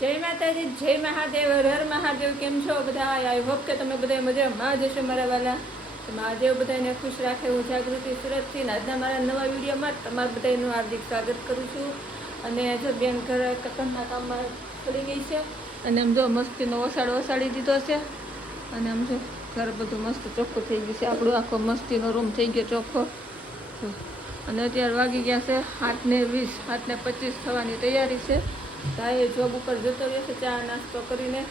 જય માતાજી, જય મહાદેવ, હર મહાદેવ. કેમ છો બધા? આઈ હોપ કે તમે બધા મજામાં જ હશો મારા વાલા. તો મહાદેવ બધાને ખુશ રાખે. હું જાગૃતિ સુરતથી આજના મારા નવા વિડીયોમાં તમારા બધાનું હાર્દિક સ્વાગત કરું છું. અને જો બેન ઘર કટનના કામમાં પડી ગઈ છે અને આમ જો મસ્તીનો ઓસાડી દીધો છે. અને આમ જો ઘર બધું મસ્ત ચોખ્ખું થઈ ગયું છે. આપણો આખો મસ્તીનો રૂમ થઈ ગયો ચોખ્ખો. અને અત્યારે વાગી ગયા છે 8:20, 8:25 થવાની તૈયારી છે. ભાઈ જોબ ઉપર જતો રહ્યો છે ચા નાસ્તો કરીને.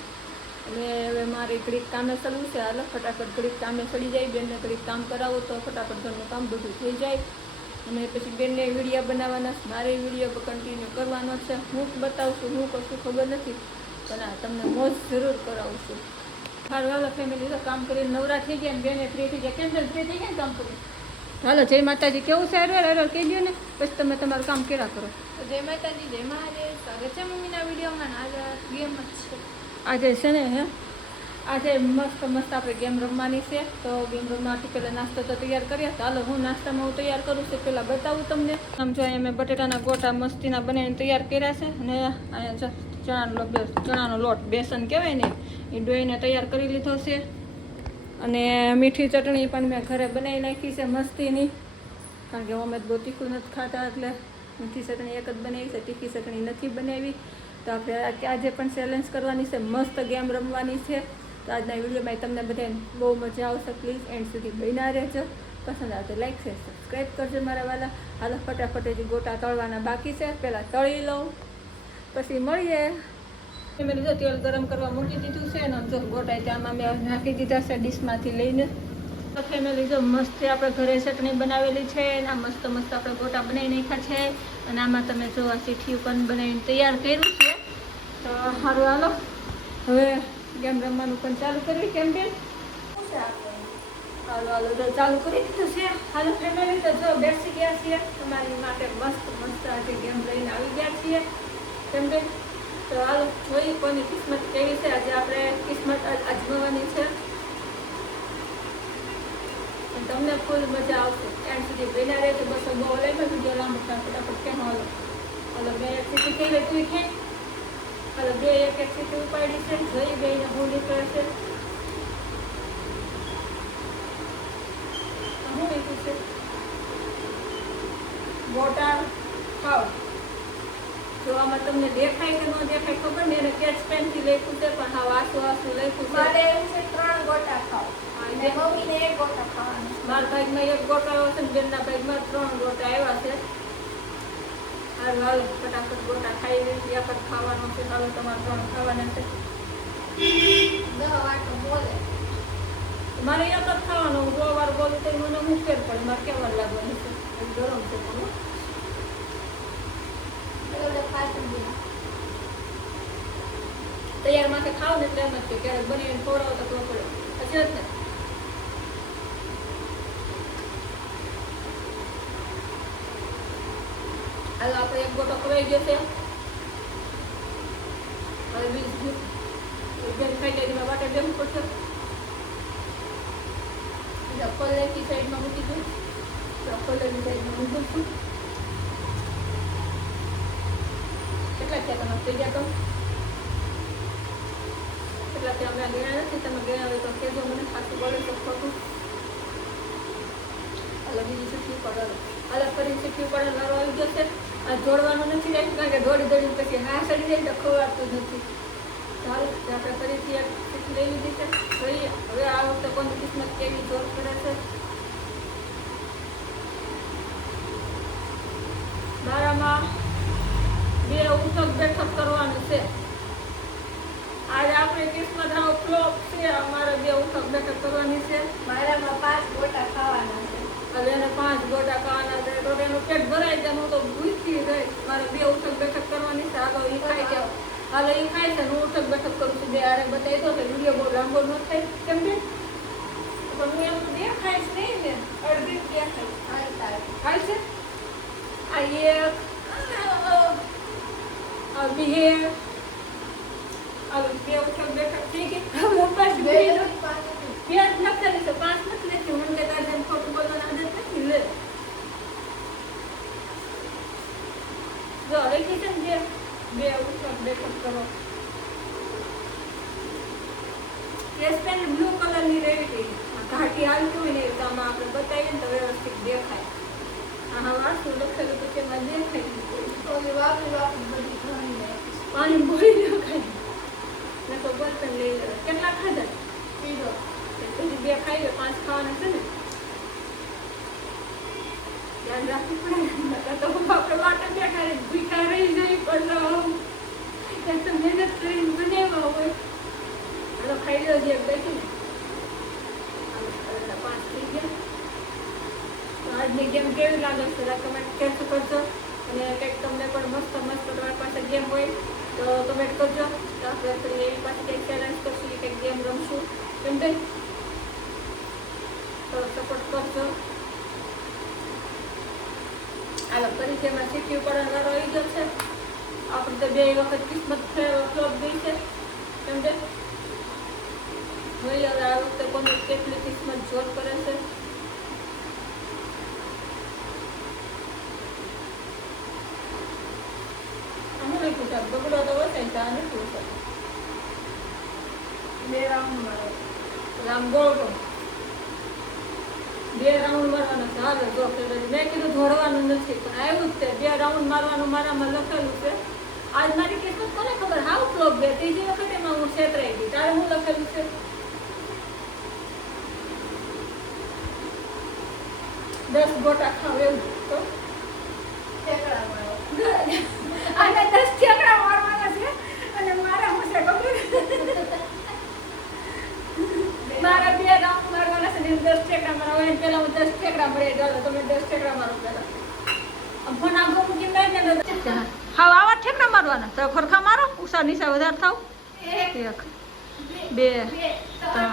અને હવે મારે ઘડીક કામે ચડવું છે. હાલો ફટાફટ ઘડીક કામે ચડી જાય. બેનને ઘડીક કામ કરાવો તો ફટાફટ ઘરનું કામ બધું થઈ જાય. અને પછી બેનને વિડીયો બનાવવાના, મારે વિડીયો કન્ટિન્યુ કરવાનો છે. હું બતાવશું, હું કશું ખબર નથી, પણ આ તમને મોજ જરૂર કરાવું છું. સારું હાલો ફેમિલી, તો કામ કરીને નવરા થઈ ગયા ને બેને ફ્રી થઈ ગયા. કેમ ફ્રી થઈ ગયા ને કામ કરી? હાલો જય માતાજી. કેવું છે? અરે કહી દો ને, પછી તમે તમારું કામ કર્યા કરો. જય માતાજી, જય મહાદેવ. સ્વાગત છે મમ્મીના વિડીયોમાં. આજે ગેમ જ છે. આજે છે ને આજે મસ્ત આપણે ગેમ રમવાની છે. તો ગેમ રમવાથી પહેલાં નાસ્તો તો તૈયાર કર્યા. ચાલો હું નાસ્તામાં હું તૈયાર કરું છું પહેલાં બતાવું તમને. આમ જો અહીંયા મેં બટેટાના ગોટા મસ્તીના બનાવીને તૈયાર કર્યા છે. અને અહીંયા ચણાનો લોટ બેસન કહેવાય ને એ ડોઈને તૈયાર કરી લીધો છે. અને મીઠી ચટણી પણ મેં ઘરે બનાવી નાખી છે મસ્તીની, કારણ કે અમે બહુ તીખું નથી ખાતા, એટલે મીઠી ચટણી એક જ બનાવી છે, તીખી ચટણી નથી બનાવી. તો આપણે આજે પણ ચેલેન્જ કરવાની છે, મસ્ત ગેમ રમવાની છે. તો આજના વિડીયોમાં તમને બધાને બહુ મજા આવશે. પ્લીઝ એન્ડ સુધી બન્યા રહેજો. પસંદ આવે તો લાઈક છે, સબસ્ક્રાઈબ કરજો મારા વાલા. હાલો ફટાફટ હજી ગોટા તળવાના બાકી છે, પહેલાં તળી લઉં પછી મળીએ. મેં જો તેલ ગરમ કરવા મૂકી દીધું છે. અને જો ગોટા આમાં મેં નાખી દીધા છે ડીશમાંથી લઈને. તો ફેમિલી જો મસ્ત આપણે ઘરે ચટણી બનાવેલી છે. અને મસ્ત આપણે ગોટા બનાવી નાખ્યા છે. અને આમાં તમે જો આ ચીઠિયું પણ બનાવીને તૈયાર કર્યું છે. તો સારું હાલો હવે ગેમ રમવાનું પણ ચાલુ કરવી. કેમ બેન? હાલો તો ચાલુ કરી દીધું છે. હાલો ફેમિલી, તો જો બેસી ગયા છીએ તમારી માટે મસ્ત આજે ગેમ લઈને આવી ગયા છીએ. કેમ બેન? તો હાલો જોઈએ કોની કિસ્મત કેવી છે. આજે આપણે કિસ્મત અજમાવવાની છે. તમને ફૂલ મજા આવશે. એન્ડ સુધી બન્યા રહે તો બસ બહુ લઈને વિડીયો લાંબો ફટાફટ કેમ હાલો. હાલો બે એક સીટી થઈ ગઈ તું ખાઈ. હાલો બે એક સીટી ઉપાડી છે. જોઈ બેને હું નીકળે છે. હું નીકળું છે ગોટા ખાવ. જો આમાં તમને દેખાય કે ન દેખાય ખબર ને, એને કેચ પેનથી લખ્યું છે, પણ હા આસુ લખ્યું છે. મારે એમ છે 3 ગોટા ખાવ. અને મમ્મીને 1 ગોટા ખાવાનું. મારા ભાગમાં 1 ગોટા આવ્યો છે ને બેનના ભાગમાં 3 ગોટા આવ્યા છે. હારું હાલો ફટાફટ ગોટા ખાઈ લઈએ. એક જ ખાવાનો છે. હાલો તમારે 3 ખાવાના છે. 10 વાટો બોલે મારે એક જ ખાવાનો. 2 વાર બોલું તો મને હું ફેર પડે. મારે કેવા લાગવાનું છે? ગરમ છે પણ તૈયાર માથે ખાવ ને એટલે એમ જ કે ક્યારેક બનાવીને ખવડાવો તો ખબર પડે. પછી જ ને હાલો આપણે 1 ગોટો ખવાઈ ગયો છે. હવે બીજું બેન ખાઈ જાય વાટે બેન પડશે. પલ્લેથી સાઈડમાં મૂકી દઉં. પલ્લેની સાઈડમાં મૂકું છું. કેટલા થયા તમે થઈ ગયા? કેટલા થયા અમે ગયા નથી. તમે ગયા હોય તો કહેજો મને. ખાસું બોલે તો ખોટું. હાલો બીજી ચીઠી પડે. અલગ કરી ચીઠી પડે લારો આવી ગયો છે. આ જોડવાનું નથી રાખ્યું, કારણ કે દોડી પછી હા સડી જાય તો ખવાતું નથી. ચાલો આપણે ફરીથી એક ચીઠી લઈ લીધી છે. જોઈએ હવે આ વખતે કોની કિસ્મત કેવી જોર પડે છે. મારામાં 2 ઉઠક બેઠક કરવાનું છે. આજે આપણે કિસ્મત આવો ફ્લોપ છે. અમારે 2 ઉઠક બેઠક કરવાની છે. મારામાં 5 ગોટા ખાવાના છે. હવે એને 5 ગોટા ખાવાના છે. તો એનું પેટ ભરાઈ જાય. હું તો ભૂખી રહી. મારે 2 ઉઠક બેઠક કરવાની છે. હાલો એ ખાઈ જાઓ. હાલો એ ખાય છે. હું ઉઠક બેઠક કરું છું. 2 આરે બતાવી દો કે વિડીયો બહુ લાંબો ન થાય. કેમ કે પણ હું એમ દેખાઈશ નહીં ને. અડધી દેખાય ખાય છે. આ એક બે હવે 2 ઉઠક બેઠક થઈ ગઈ. પેટ નથી તો 5 નથી. મને ગાર્ડન ખોટું બોલવાની આદત નથી. લે જો લખી છે ને 2 ઉઠક બેઠક કરો. સ્કેચ પેન બ્લુ કલરની લેવી હતી. ઘાટી હાલતું હોય ને તો આમાં આપણે બતાવીએ ને તો વ્યવસ્થિત દેખાય. હા હા શું લખેલું તો તેમાં દેખાય. ઓલી વાપરી બધી ઘણી નાખી. પાણી બોલી દેખાય ને તો બર્તન લઈ લેવા. કેટલા ખાધા? પીડો. પછી 2 ખાઈ 5 ખાવાના છે ને. ધ્યાન રાખવું પડે તો આપણે વાટે બેઠા રહી ભૂખા રહી જાય પણ તો મહેનત કરીને બનાવ્યા હોય. હાલો ખાઈ લો જે બેઠી ને. 5 થઈ ગયા. તો આજની ગેમ કેવી લાગે છે કમેન્ટ કરજો કરજો. અને કંઈક તમને પણ મસ્ત મસ્ત તમારી પાસે ગેમ હોય તો કમેન્ટ કરજો. તો આપણે એવી પાસે કંઈક ચેલેન્જ કરશું કંઈક ગેમ રમશું કેમ કે તો સપોર્ટ કરજો. હાલો પરિચયમાં શીખવી પડવાનો વારો આવી ગયો છે. આપણે તો 2 વખત કિસ્મત ફ્લોપ ગઈ છે કેમ કે હવે આ વખતે કોની કેટલી કિસ્મત જોર કરે છે. નહીં પૂછા બગડો તો વસાય ત્યાં નથી પૂછા. 2 રાઉન્ડ મારો. રામ ગોળ 2 રાઉન્ડ મારવાના છે. હાલો જો મેં કીધું દોડવાનું નથી પણ આવ્યું જ છે. 2 રાઉન્ડ મારવાનું મારામાં લખેલું છે. આજ મારી કિસ્મત કોને ખબર હાવ ફ્લોપ ગઈ. ત્રીજી વખત એમાં હું છેતરાઈ ગઈ. તારે હું લખેલું છે 10 ગોટા ખાવ એવું તો ઠેકડા મારો. અને 10 ઠેકડા મારવાના છે અને મારા હું છે ખબર મારા 2 રાઉન્ડ મારવાના છે ને 10 ઠેકડા મારવા હોય પહેલા હું 10 ઠેકડા મારી ચાલો તમે 10 ઠેકડા મારો પહેલા ફોન આગળ મૂકીને બેઠ ને હા આવા ઠેકડા મારવાના તો ખરખા મારો ઉષા નિશા વધારે થાવ 1 2 3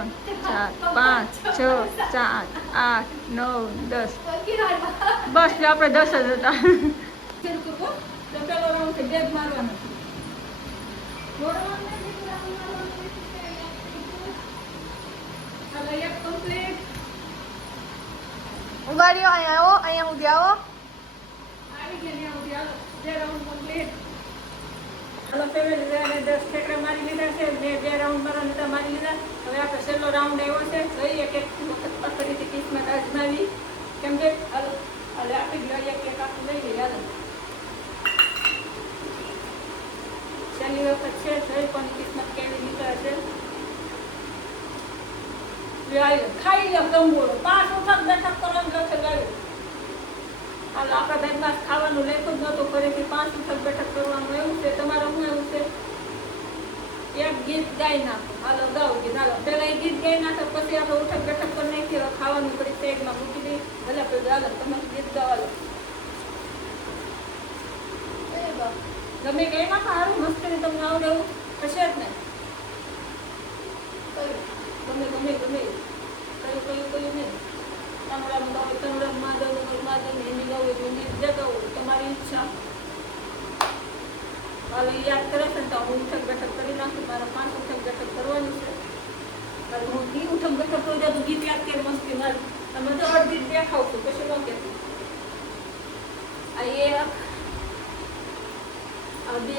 4 5 6 7 8 9 10 બસ જો આપણે 10 જ હતા. તો પેલો રાઉન્ડ છે 2 જ મારવાનો છે. હાલો 1 કમ્પ્લીટ. ઉગાડ્યો અહીંયા આવો અહીંયા સુધી આવો. આવી ગયા ને આવું હાલો 2 રાઉન્ડ કમ્પ્લીટ. હાલો ફેમિલી મેં 10 ઠેકડા મારી લીધા છે. મેં 2 રાઉન્ડ મારવા મારી લીધા. હવે આપણે છેલ્લો રાઉન્ડ આવ્યો છે. જોઈએ કે વખત પથરીથી કિસ્મત અજમાવી કેમ કે હાલો હાલે આપી ગયો એક આખું લઈ લઈએ. હાલો છેલ્લી વખત છે જોઈ પણ કિસ્મત કેવી નીકળે છે. ખાઈ લો ગંગોળો 5 વખત બેઠક કરવાનું લખેલું આવ્યું. હાલ આપણા બેંકમાં ખાવાનું લખ્યું જ નહોતું. ફરીથી 5 વખત બેઠક કરવાનું એવું છે. તમારે શું એવું છે? એક ગીત ગાઈ નાખો. હાલો ગાવ ગીત. હાલો પેલા એ ગીત ગાઈ નાખો પછી આપણે ઉઠક બેઠક કરી નાખીએ. ખાવાનું ફરી સાઈડમાં મૂકી દઈએ. ભલે પેલું હાલો તમે ગીત ગાવા લો. ગમે ગઈ નાખો સારું મસ્તી તમને આવડે એવું હશે જ ને. ગમે ગમે ગમે કયું કયું કયું નહીં. તમડામાં ગાવ તમડામાં માધવ હિન્દી ગાવું હોય હિન્દી જે ગાવું તમારી ઈચ્છા. હાલો યાદ કરે છે ને તો હું ઉઠક બેઠક કરી નાખું. મારે 5 ઉઠક બેઠક કરવાની છે. હું ઈ ઉઠક બેઠક કરી દઉં ગીત યાદ કરી મસ્તી મારું. તમે તો અડધી જ દેખાવ છું કશું ન કહેતું. આ 1 આ 2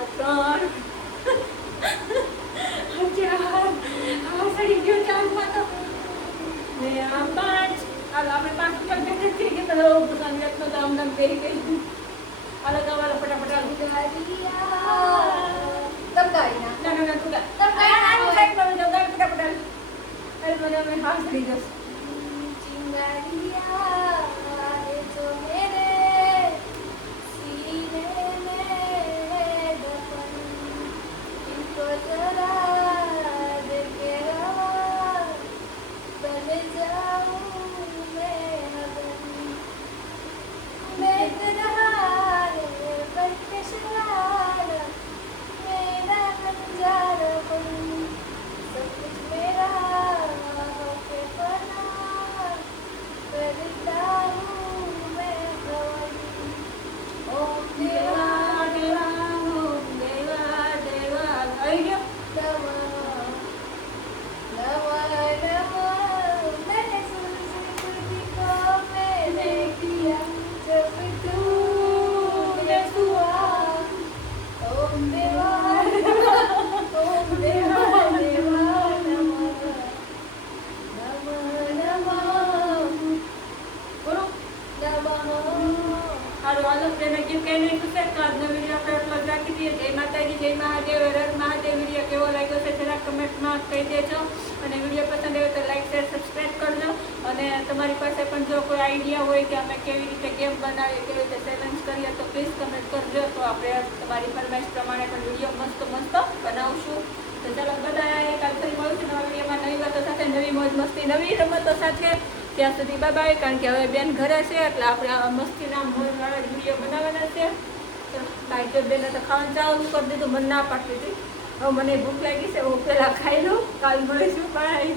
આ 3 આ 4 સડી ગયો 4 માં તો ને આ 5. હાલ આપણે 5 ઉઠક બેઠક થઈ ગયા તો પોતાની વ્યક્ત તો આમ પહેરી ગઈ. હાલો ગાવાલો ફટાફટ હાલ. તબ ગાડી ના. ના ના ના તું ગા. આનું સાઈડ પર જાવ ગાડી ફટાફટ હાલ. અરે મને અમે હાથ સડી જશે. चिंगारिया है जो मेरे सीने में दफन इनको जरा देखे रवा बन जाऊं मैं हवन मैं तन्हारे बन के शरारा मेरा नजारा बन सब कुछ मेरा हो के बना હાલો તેને કેમ કઈ નહીં પૂછે તો આજનો વિડીયો આપણે એટલો જ રાખી દઈએ. જય માતાજી, જય મહાદેવ, હર મહાદેવ. વિડીયો કેવો લાગ્યો છે જરા કમેન્ટમાં કહી દેજો. અને વિડીયો પસંદ આવ્યો તો લાઈક શેર સબસ્ક્રાઈબ કરજો. અને તમારી પાસે પણ જો કોઈ આઈડિયા હોય કે અમે કેવી રીતે ગેમ બનાવીએ, કેવી રીતે ચેલેન્જ કરીએ તો પ્લીઝ કમેન્ટ કરજો. તો આપણે તમારી ફરમાઈશ પ્રમાણે પણ વિડીયો મસ્ત બનાવશું. તો ચાલો બધા કાલ ફરી મળશું નવા વિડીયોમાં, નવી વાતો સાથે, નવી મોજ મસ્તી, નવી રમતો સાથે. ત્યાં સુધી બાય, કારણ કે હવે બેન ઘરે છે એટલે આપણે આ મસ્તીના મોજવાળા વિડીયો બનાવવાના છે. તો કાંઈ જો બેને તો ખાવાનું ચાલુ કરી દીધું, મને ના પાડતી હતી. હવે મને ભૂખ લાગી છે, હું પહેલાં ખાઈ લઉં. કાલ મળીશું, બાય.